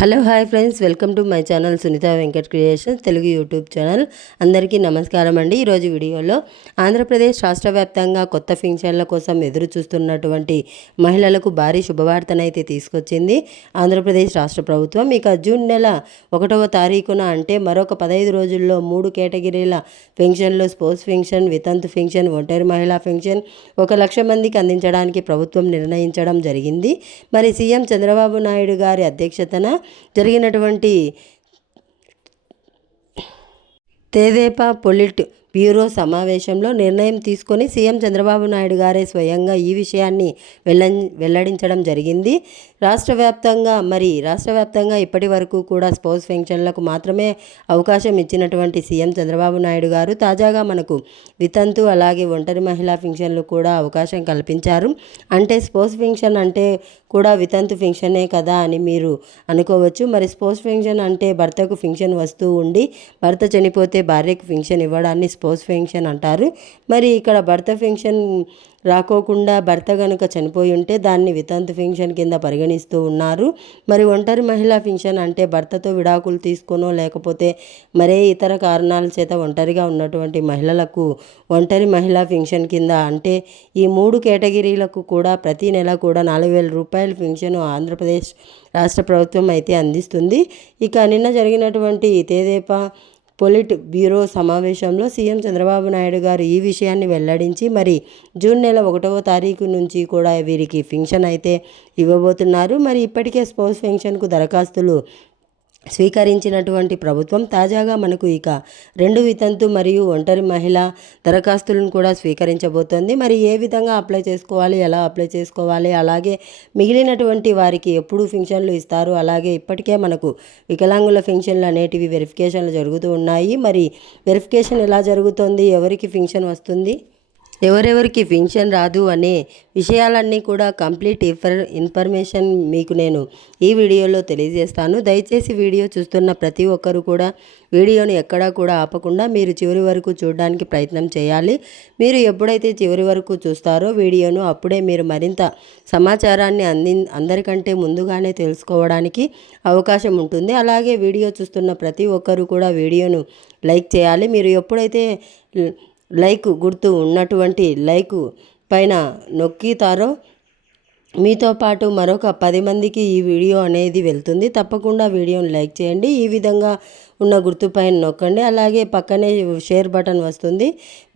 Hello hi friends, welcome to my channel Sunitha Venkat creations Telugu YouTube channel. అందరికీ నమస్కారం అండి. ఈరోజు వీడియోలో ఆంధ్రప్రదేశ్ రాష్ట్ర వ్యాప్తంగా కొత్త పింఛన్ల కోసం ఎదురు చూస్తున్నటువంటి మహిళలకు భారీ శుభవార్తనైతే తీసుకొచ్చింది ఆంధ్రప్రదేశ్ రాష్ట్ర ప్రభుత్వం. ఇక జూన్ నెల 1వ తారీఖున అంటే మరొక 15 రోజుల్లో 3 కేటగిరీల పెన్షన్లు, స్పోర్ట్స్ పెన్షన్, వితంతు పెన్షన్, ఒంటరి మహిళా పెన్షన్ 1 లక్ష మందికి అందించడానికి ప్రభుత్వం నిర్ణయించడం జరిగింది. మరి సీఎం చంద్రబాబు నాయుడు గారి అధ్యక్షతన జరిగినటువంటి తెదేపా పొలిట్ బ్యూరో సమావేశంలో నిర్ణయం తీసుకొని సీఎం చంద్రబాబు నాయుడు గారే స్వయంగా ఈ విషయాన్ని వెల్లడించడం జరిగింది. రాష్ట్ర వ్యాప్తంగా ఇప్పటి వరకు కూడా స్పోర్ట్స్ పెన్షన్లకు మాత్రమే అవకాశం ఇచ్చినటువంటి సీఎం చంద్రబాబు నాయుడు గారు తాజాగా మనకు వితంతు అలాగే ఒంటరి మహిళా పెన్షన్లు కూడా అవకాశం కల్పించారు. అంటే స్పోర్ట్స్ పెన్షన్ అంటే కూడా వితంతు పెన్షనే కదా అని మీరు అనుకోవచ్చు. మరి స్పోర్ట్స్ పెన్షన్ అంటే భర్తకు పెన్షన్ వస్తూ ఉండి భర్త చనిపోతే భార్యకు పెన్షన్ ఇవ్వడాన్ని స్పోర్ట్స్ పెన్షన్ అంటారు. మరి ఇక్కడ భర్త పెన్షన్ రాకోకుండా భర్త కనుక చనిపోయి ఉంటే దాన్ని వితంతు పెన్షన్ కింద పరిగణిస్తూ ఉన్నారు. మరి ఒంటరి మహిళా పెన్షన్ అంటే భర్తతో విడాకులు తీసుకునో లేకపోతే మరే ఇతర కారణాల చేత ఒంటరిగా ఉన్నటువంటి మహిళలకు ఒంటరి మహిళా పెన్షన్ కింద అంటే ఈ 3 కేటగిరీలకు కూడా ప్రతి నెల కూడా 4,000 రూపాయల పెన్షన్ ఆంధ్రప్రదేశ్ రాష్ట్ర ప్రభుత్వం అయితే అందిస్తుంది. ఇక నిన్న జరిగినటువంటి తెదేపా పొలిట్ బ్యూరో సమావేశంలో సీఎం చంద్రబాబు నాయుడు గారు ఈ విషయాన్ని వెల్లడించి మరి జూన్ నెల 1వ తారీఖు నుంచి కూడా వీరికి పెన్షన్ అయితే ఇవ్వబోతున్నారు. మరి ఇప్పటికే స్పోర్ట్స్ పెన్షన్కు దరఖాస్తులు స్వీకరించినటువంటి ప్రభుత్వం తాజాగా మనకు ఇక 2 వితంతు మరియు ఒంటరి మహిళ దరఖాస్తులను కూడా స్వీకరించబోతోంది. మరి ఏ విధంగా అప్లై చేసుకోవాలి, ఎలా అప్లై చేసుకోవాలి, అలాగే మిగిలినటువంటి వారికి ఎప్పుడు పెన్షన్లు ఇస్తారు, అలాగే ఇప్పటికే మనకు వికలాంగుల పెన్షన్లు అనేటివి వెరిఫికేషన్లు జరుగుతూ ఉన్నాయి. మరి వెరిఫికేషన్ ఎలా జరుగుతుంది, ఎవరికి పెన్షన్ వస్తుంది, ఎవరెవరికి పెన్షన్ రాదు అనే విషయాలన్నీ కూడా కంప్లీట్ ఇన్ఫర్మేషన్ మీకు నేను ఈ వీడియోలో తెలియజేస్తాను. దయచేసి వీడియో చూస్తున్న ప్రతి ఒక్కరు కూడా వీడియోని ఎక్కడా కూడా ఆపకుండా మీరు చివరి వరకు చూడడానికి ప్రయత్నం చేయాలి. మీరు ఎప్పుడైతే చివరి వరకు చూస్తారో వీడియోను అప్పుడే మీరు మరింత సమాచారాన్ని అందరికంటే ముందుగానే తెలుసుకోవడానికి అవకాశం ఉంటుంది. అలాగే వీడియో చూస్తున్న ప్రతి ఒక్కరు కూడా వీడియోను లైక్ చేయాలి. మీరు ఎప్పుడైతే లైక్ గుర్తు ఉన్నటువంటి లైక్ పైన నొక్కుతారో మీతో పాటు మరొక 10 మందికి ఈ వీడియో అనేది వెళ్తుంది. తప్పకుండా వీడియోని లైక్ చేయండి. ఈ విధంగా ఉన్న గుర్తు పైన నొక్కండి. అలాగే పక్కనే షేర్ బటన్ వస్తుంది,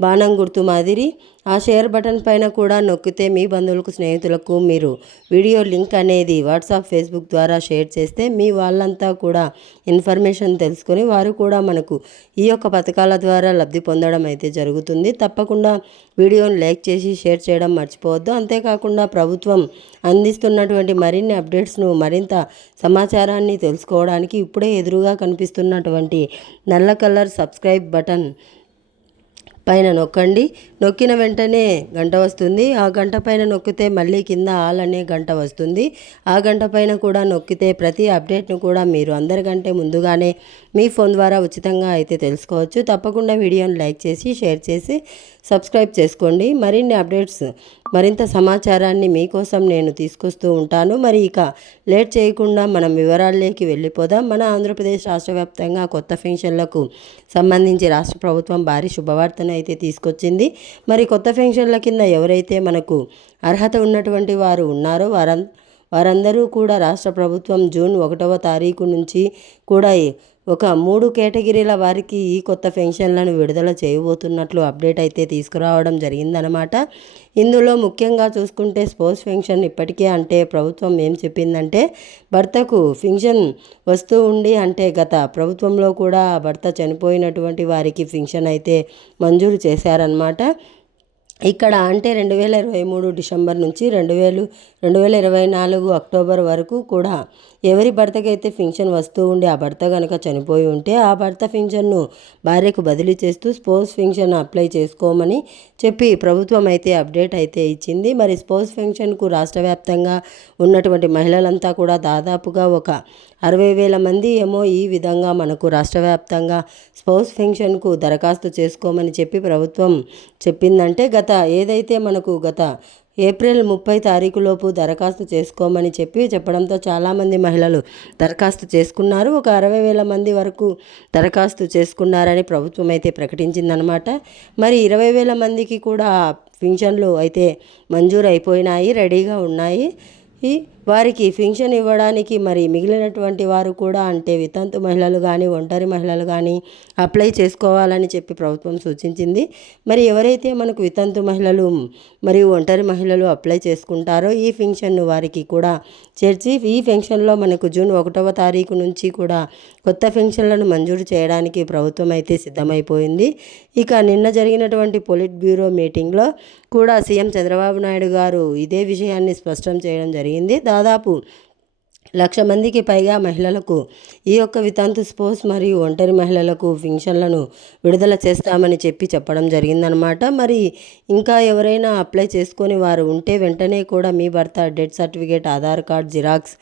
బాణం గుర్తు మాదిరి. ఆ షేర్ బటన్ పైన కూడా నొక్కితే మీ బంధువులకు, స్నేహితులకు మీరు వీడియో లింక్ అనేది వాట్సాప్, ఫేస్బుక్ ద్వారా షేర్ చేస్తే మీ వాళ్ళంతా కూడా ఇన్ఫర్మేషన్ తెలుసుకొని వారు కూడా మనకు ఈ యొక్క పథకాల ద్వారా లబ్ధి పొందడం అయితే జరుగుతుంది. తప్పకుండా వీడియోని లైక్ చేసి షేర్ చేయడం మర్చిపోవద్దు. అంతేకాకుండా ప్రభుత్వం అందిస్తున్నటువంటి మరిన్ని అప్డేట్స్ను, మరింత సమాచారాన్ని తెలుసుకోవడానికి ఇప్పుడే ఎదురుగా కనిపిస్తున్నటువంటి నల్ల కలర్ సబ్స్క్రైబ్ బటన్ పైన నొక్కండి. నొక్కిన వెంటనే గంట వస్తుంది. ఆ గంట పైన నొక్కితే మళ్ళీ కింద ఆల్ అనే గంట వస్తుంది. ఆ గంట పైన కూడా నొక్కితే ప్రతి అప్డేట్ను కూడా మీరు అందరికంటే ముందుగానే మీ ఫోన్ ద్వారా ఉచితంగా అయితే తెలుసుకోవచ్చు. తప్పకుండా వీడియోని లైక్ చేసి షేర్ చేసి సబ్స్క్రైబ్ చేసుకోండి. మరిన్ని అప్డేట్స్, మరింత సమాచారాన్ని మీకోసం నేను తీసుకొస్తూ ఉంటాను. మరి ఇక లేట్ చేయకుండా మనం వివరాల్లోకి వెళ్ళిపోదాం. మన ఆంధ్రప్రదేశ్ రాష్ట్ర వ్యాప్తంగా కొత్త పెన్షన్లకు సంబంధించి రాష్ట్ర ప్రభుత్వం భారీ శుభవార్తను అయితే తీసుకొచ్చింది. మరి కొత్త పెన్షన్ల కింద ఎవరైతే మనకు అర్హత ఉన్నటువంటి వారు ఉన్నారో వారందరూ కూడా రాష్ట్ర ప్రభుత్వం జూన్ 1వ తారీఖు నుంచి కూడా ఒక 3 కేటగిరీల వారికి ఈ కొత్త పెన్షన్లను విడుదల చేయబోతున్నట్లు అప్డేట్ అయితే తీసుకురావడం జరిగిందనమాట. ఇందులో ముఖ్యంగా చూసుకుంటే స్పోర్ట్స్ పెన్షన్ ఇప్పటికే అంటే ప్రభుత్వం ఏం చెప్పిందంటే భర్తకు పెన్షన్ వస్తూ ఉండి అంటే గత ప్రభుత్వంలో కూడా భర్త చనిపోయినటువంటి వారికి పెన్షన్ అయితే మంజూరు చేశారనమాట. ఇక్కడ అంటే 2023 డిసెంబర్ నుంచి 2024 అక్టోబర్ వరకు కూడా ఎవరి భర్తకైతే పెన్షన్ వస్తూ ఉండి ఆ భర్త కనుక చనిపోయి ఉంటే ఆ భర్త పెన్షన్ను భార్యకు బదిలీ చేస్తూ స్పోర్ట్స్ పెన్షన్ అప్లై చేసుకోమని చెప్పి ప్రభుత్వం అయితే అప్డేట్ అయితే ఇచ్చింది. మరి స్పోర్ట్స్ పెన్షన్కు రాష్ట్ర వ్యాప్తంగా ఉన్నటువంటి మహిళలంతా కూడా దాదాపుగా ఒక 60,000 మంది ఏమో ఈ విధంగా మనకు రాష్ట్ర వ్యాప్తంగా స్పోర్ట్స్ పెన్షన్కు దరఖాస్తు చేసుకోమని చెప్పి ప్రభుత్వం చెప్పిందంటే ఏదైతే మనకు గత ఏప్రిల్ 30 తారీఖులోపు దరఖాస్తు చేసుకోమని చెప్పడంతో చాలామంది మహిళలు దరఖాస్తు చేసుకున్నారు. ఒక 60,000 మంది వరకు దరఖాస్తు చేసుకున్నారని ప్రభుత్వం అయితే ప్రకటించిందనమాట. మరి 20,000 మందికి కూడా పింఛన్లు అయితే మంజూరు అయిపోయినాయి, రెడీగా ఉన్నాయి. వారికి పింఛన్ ఇవ్వడానికి మరి మిగిలినటువంటి వారు కూడా అంటే వితంతు మహిళలు కానీ ఒంటరి మహిళలు కానీ అప్లై చేసుకోవాలని ప్రభుత్వం సూచించింది. మరి ఎవరైతే మనకు వితంతు మహిళలు మరియు ఒంటరి మహిళలు అప్లై చేసుకుంటారో ఈ పింఛన్ను వారికి కూడా చేర్చి ఈ పెన్షన్లో మనకు జూన్ 1వ తారీఖు నుంచి కూడా కొత్త పెన్షన్లను మంజూరు చేయడానికి ప్రభుత్వం అయితే సిద్ధమైపోయింది. ఇక నిన్న జరిగినటువంటి పొలిట్ బ్యూరో మీటింగ్లో కూడా సీఎం చంద్రబాబు నాయుడు గారు ఇదే విషయాన్ని స్పష్టం చేయడం జరిగింది. దాదాపు 1,00,000 మందికి పైగా మహిళలకు ఈ యొక్క వితంతు స్పోర్ట్స్ మరియు ఒంటరి మహిళలకు పింఛన్లను విడుదల చేస్తామని చెప్పడం జరిగిందనమాట. మరి ఇంకా ఎవరైనా అప్లై చేసుకొని వారు ఉంటే వెంటనే కూడా మీ భర్త death certificate, Aadhaar card xerox,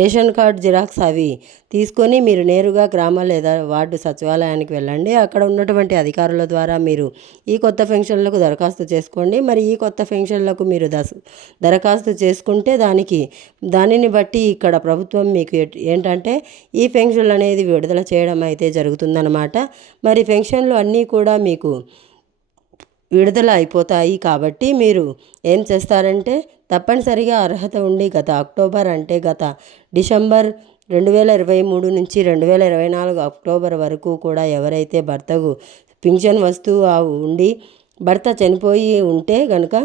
ration card xerox అవి తీసుకొని మీరు నేరుగా గ్రామ లేదా వార్డు సచివాలయానికి వెళ్ళండి. అక్కడ ఉన్నటువంటి అధికారుల ద్వారా మీరు ఈ కొత్త పెన్షన్లకు దరఖాస్తు చేసుకోండి. మరి ఈ కొత్త పెన్షన్లకు మీరు దరఖాస్తు చేసుకుంటే దానిని బట్టి ఇక్కడ ప్రభుత్వం మీకు ఏంటంటే ఈ పెన్షన్లు అనేది విడుదల చేయడం అయితే జరుగుతుందన్నమాట. మరి పెన్షన్లు అన్నీ కూడా మీకు విడుదల అయిపోతాయి. కాబట్టి మీరు ఏం చేస్తారంటే తప్పనిసరిగా అర్హత ఉండి గత డిసెంబర్ 2023 నుంచి 2024 అక్టోబర్ వరకు కూడా ఎవరైతే భర్తకు పింఛన్ వస్తూ ఉండి భర్త చనిపోయి ఉంటే కనుక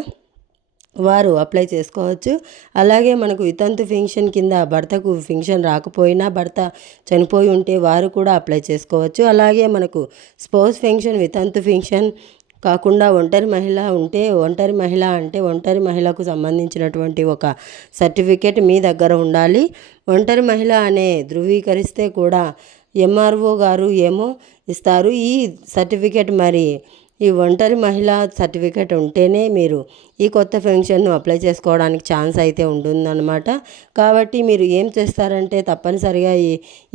వారు అప్లై చేసుకోవచ్చు. అలాగే మనకు వితంతు పెన్షన్ కింద భర్తకు పెన్షన్ రాకపోయినా భర్త చనిపోయి ఉంటే వారు కూడా అప్లై చేసుకోవచ్చు. అలాగే మనకు స్పౌస్ పెన్షన్, వితంతు పెన్షన్ కాకుండా ఒంటరి మహిళ ఉంటే ఒంటరి మహిళకు సంబంధించినటువంటి ఒక సర్టిఫికేట్ మీ దగ్గర ఉండాలి. ఒంటరి మహిళ అనే ధృవీకరిస్తే కూడా ఎంఆర్ఓ గారు ఏమో ఇస్తారు. ఈ సర్టిఫికేట్ మరి ఈ ఒంటరి మహిళా సర్టిఫికేట్ ఉంటేనే మీరు ఈ కొత్త పెన్షన్ను అప్లై చేసుకోవడానికి ఛాన్స్ అయితే ఉంటుందన్నమాట. కాబట్టి మీరు ఏం చేస్తారంటే తప్పనిసరిగా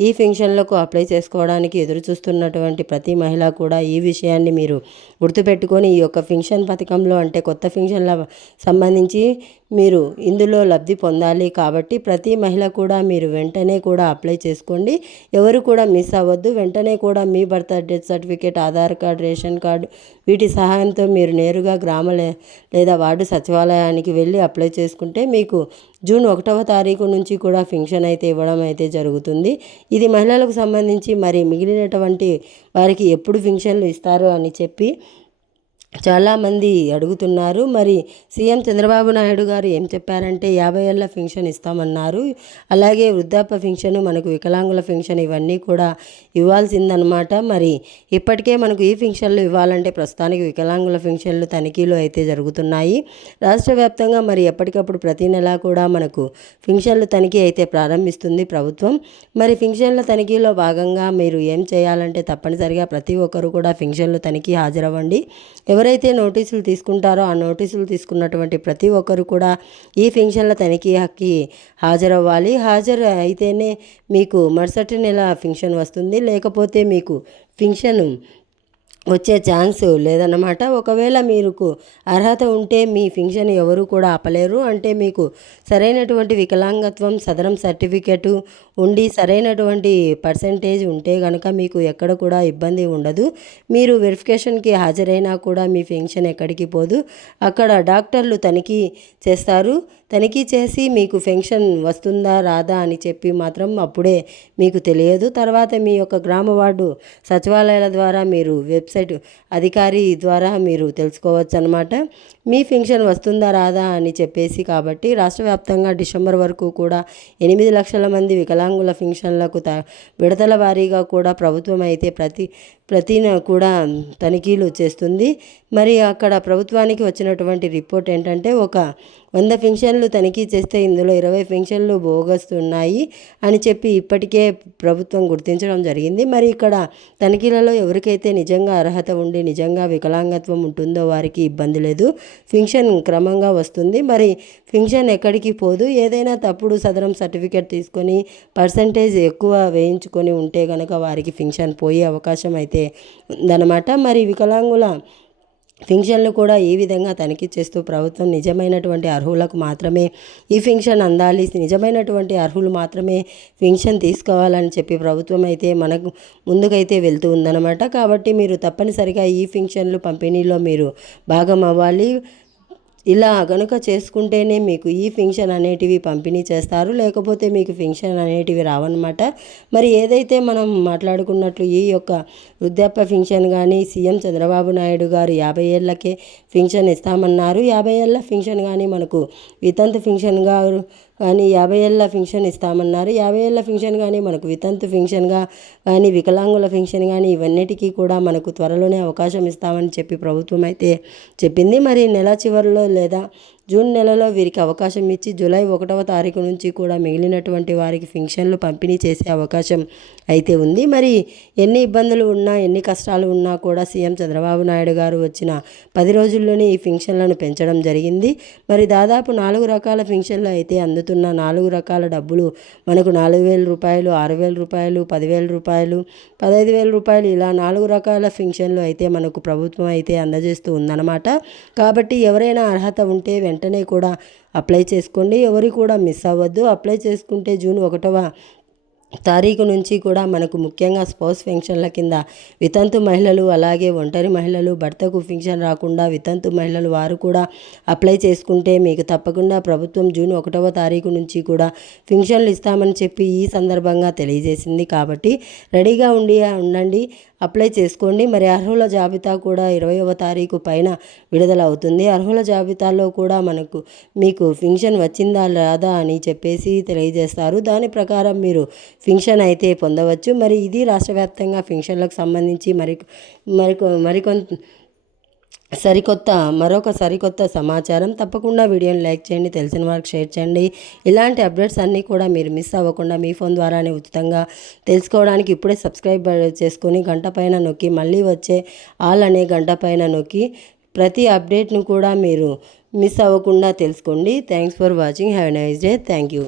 ఈ పెన్షన్లకు అప్లై చేసుకోవడానికి ఎదురు చూస్తున్నటువంటి ప్రతి మహిళ కూడా ఈ విషయాన్ని మీరు గుర్తుపెట్టుకొని ఈ యొక్క పెన్షన్ పథకంలో అంటే కొత్త పెన్షన్ల సంబంధించి మీరు ఇందులో లబ్ధి పొందాలి. కాబట్టి ప్రతి మహిళ కూడా మీరు వెంటనే కూడా అప్లై చేసుకోండి. ఎవరు కూడా మిస్ అవ్వద్దు. వెంటనే కూడా మీ భర్త death certificate, Aadhaar card, ration card వీటి సహాయంతో మీరు నేరుగా గ్రామ లేదా వార్డు సచివాలయానికి వెళ్ళి అప్లై చేసుకుంటే మీకు జూన్ 1వ తారీఖు నుంచి కూడా పెన్షన్ అయితే ఇవ్వడం అయితే జరుగుతుంది. ఇది మహిళలకు సంబంధించి మరి మిగిలినటువంటి వారికి ఎప్పుడు పెన్షన్లు ఇస్తారు అని చాలామంది అడుగుతున్నారు. మరి సీఎం చంద్రబాబు నాయుడు గారు ఏం చెప్పారంటే 50 ఏళ్ళ పెన్షన్ ఇస్తామన్నారు. అలాగే వృద్ధాప్య పెన్షన్, మనకు వికలాంగుల పెన్షన్ ఇవన్నీ కూడా ఇవ్వాల్సిందనమాట. మరి ఇప్పటికే మనకు ఈ పెన్షన్లు ఇవ్వాలంటే ప్రస్తుతానికి వికలాంగుల పెన్షన్లు తనిఖీలు అయితే జరుగుతున్నాయి రాష్ట్ర వ్యాప్తంగా. మరి ఎప్పటికప్పుడు ప్రతి నెల కూడా మనకు పెన్షన్లు తనిఖీ అయితే ప్రారంభిస్తుంది ప్రభుత్వం. మరి పెన్షన్ల తనిఖీలో భాగంగా మీరు ఏం చేయాలంటే తప్పనిసరిగా ప్రతి ఒక్కరు కూడా పెన్షన్లు తనిఖీ హాజరవ్వండి. ఎవరైతే నోటీసులు తీసుకుంటారో ఆ నోటీసులు తీసుకున్నటువంటి ప్రతి ఒక్కరు కూడా ఈ పెన్షన్ల తనిఖీకి హాజరవ్వాలి. హాజరు అయితేనే మీకు మరుసటి నెల పెన్షన్ వస్తుంది. లేకపోతే మీకు పెన్షన్ వచ్చే ఛాన్స్ లేదన్నమాట. ఒకవేళ మీకు అర్హత ఉంటే మీ పెన్షన్ ఎవరు కూడా ఆపలేరు. అంటే మీకు సరైనటువంటి వికలాంగత్వం సదరం సర్టిఫికెటు ఉండి సరైనటువంటి పర్సెంటేజ్ ఉంటే కనుక మీకు ఎక్కడ కూడా ఇబ్బంది ఉండదు. మీరు వెరిఫికేషన్కి హాజరైనా కూడా మీ పెన్షన్ ఎక్కడికి పోదు. అక్కడ డాక్టర్లు తనిఖీ చేస్తారు. తనిఖీ చేసి మీకు పెన్షన్ వస్తుందా రాదా అని మాత్రం అప్పుడే మీకు తెలియదు. తర్వాత మీ యొక్క గ్రామ వార్డు సచివాలయాల ద్వారా మీరు వెబ్సైట్ అధికారి ద్వారా మీరు తెలుసుకోవచ్చు అన్నమాట మీ పెన్షన్ వస్తుందా రాదా అని కాబట్టి రాష్ట్ర వ్యాప్తంగా డిసెంబర్ వరకు కూడా 8 లక్షల మంది వికలాంగుల పెన్షన్లకు విడతల వారీగా కూడా ప్రభుత్వం అయితే ప్రతి కూడా తనిఖీలు చేస్తుంది. మరి అక్కడ ప్రభుత్వానికి వచ్చినటువంటి రిపోర్ట్ ఏంటంటే 100 పెన్షన్లు తనిఖీ చేస్తే ఇందులో 20 పెన్షన్లు బోగస్ ఉన్నాయి అని ఇప్పటికే ప్రభుత్వం గుర్తించడం జరిగింది. మరి ఇక్కడ తనిఖీలలో ఎవరికైతే నిజంగా అర్హత ఉండి నిజంగా వికలాంగత్వం ఉంటుందో వారికి ఇబ్బంది లేదు. పెన్షన్ క్రమంగా వస్తుంది. మరి పెన్షన్ ఎక్కడికి పోదు. ఏదైనా తప్పుడు సదరం సర్టిఫికేట్ తీసుకొని పర్సంటేజ్ ఎక్కువ వేయించుకొని ఉంటే కనుక వారికి పెన్షన్ పోయే అవకాశం అయితే ఉందన్నమాట. మరి వికలాంగుల పింఛన్లు కూడా ఈ విధంగా తనిఖీ చేస్తూ ప్రభుత్వం నిజమైనటువంటి అర్హులకు మాత్రమే ఈ పింఛన్ అందాలి, నిజమైనటువంటి అర్హులు మాత్రమే పింఛన్ తీసుకోవాలని చెప్పి ప్రభుత్వం అయితే మనకు ముందుకైతే వెళ్తూ ఉందన్నమాట. కాబట్టి మీరు తప్పనిసరిగా ఈ పింఛన్లు పంపిణీలో మీరు భాగం అవ్వాలి. ఇలా గనుక చేసుకుంటేనే మీకు ఈ పింఛన్ అనేటివి పంపిణీ చేస్తారు, లేకపోతే మీకు పింఛన్ అనేటివి రావన్నమాట. మరి ఏదైతే మనం మాట్లాడుకున్నట్లు ఈ యొక్క వృద్ధాప్య పింఛన్ కానీ సీఎం చంద్రబాబు నాయుడు గారు 50 ఏళ్ళకే పింఛన్ ఇస్తామన్నారు. 50 ఏళ్ళ పింఛన్ కానీ మనకు వితంతు పింఛన్గా కానీ 50 ఏళ్ళ పింఛన్ ఇస్తామన్నారు. 50 ఏళ్ళ పింఛన్ కానీ మనకు వితంతు పింఛన్గా కానీ వికలాంగుల పింఛన్ కానీ ఇవన్నిటికీ కూడా మనకు త్వరలోనే అవకాశం ఇస్తామని చెప్పి ప్రభుత్వం అయితే చెప్పింది. మరి నెల చివరిలో లేదా జూన్ నెలలో వీరికి అవకాశం ఇచ్చి జూలై 1వ తారీఖు నుంచి కూడా మిగిలినటువంటి వారికి పింఛన్లు పంపిణీ చేసే అవకాశం అయితే ఉంది. మరి ఎన్ని ఇబ్బందులు ఉన్నా ఎన్ని కష్టాలు ఉన్నా కూడా సీఎం చంద్రబాబు నాయుడు గారు వచ్చిన 10 రోజుల్లోనే ఈ పింఛన్లను పెంచడం జరిగింది. మరి దాదాపు 4 రకాల పింఛన్లు అయితే అందుతున్న 4 రకాల డబ్బులు మనకు 4,000 రూపాయలు, 6,000 రూపాయలు, 10,000 రూపాయలు, 15,000 రూపాయలు ఇలా 4 రకాల పింఛన్లు అయితే మనకు ప్రభుత్వం అయితే అందజేస్తూ ఉందన్నమాట. కాబట్టి ఎవరైనా అర్హత ఉంటే వెంటనే కూడా అప్లై చేసుకోండి. ఎవరు కూడా మిస్ అవ్వద్దు. అప్లై చేసుకుంటే జూన్ 1వ తారీఖు నుంచి కూడా మనకు ముఖ్యంగా స్పౌస్ పెన్షన్ల కింద వితంతు మహిళలు, అలాగే ఒంటరి మహిళలు, భర్తకు పెన్షన్ రాకుండా వితంతు మహిళలు వారు కూడా అప్లై చేసుకుంటే మీకు తప్పకుండా ప్రభుత్వం జూన్ 1వ తారీఖు నుంచి కూడా పెన్షన్లు ఇస్తామని చెప్పి ఈ సందర్భంగా తెలియజేసింది. కాబట్టి రెడీగా ఉండండి, అప్లై చేసుకోండి. మరి అర్హుల జాబితా కూడా 20వ తారీఖు పైన విడుదల అవుతుంది. అర్హుల జాబితాలో కూడా మీకు పెన్షన్ వచ్చిందా రాదా అని చెప్పేసి తెలియజేస్తారు. దాని ప్రకారం మీరు పెన్షన్ అయితే పొందవచ్చు. మరి ఇది రాష్ట్ర వ్యాప్తంగా పెన్షన్లకు సంబంధించి మరొక సరికొత్త సమాచారం. తప్పకుండా వీడియోని లైక్ చేయండి, తెలిసిన వారికి షేర్ చేయండి. ఇలాంటి అప్డేట్స్ అన్నీ కూడా మీరు మిస్ అవ్వకుండా మీ ఫోన్ ద్వారానే ఉచితంగా తెలుసుకోవడానికి ఇప్పుడే సబ్స్క్రైబ్ చేసుకొని గంట పైన నొక్కి మళ్ళీ వచ్చే ఆల్ అనే గంట పైన నొక్కి ప్రతి అప్డేట్ను కూడా మీరు మిస్ అవ్వకుండా తెలుసుకోండి. Thanks for watching. Have a nice day. Thank you.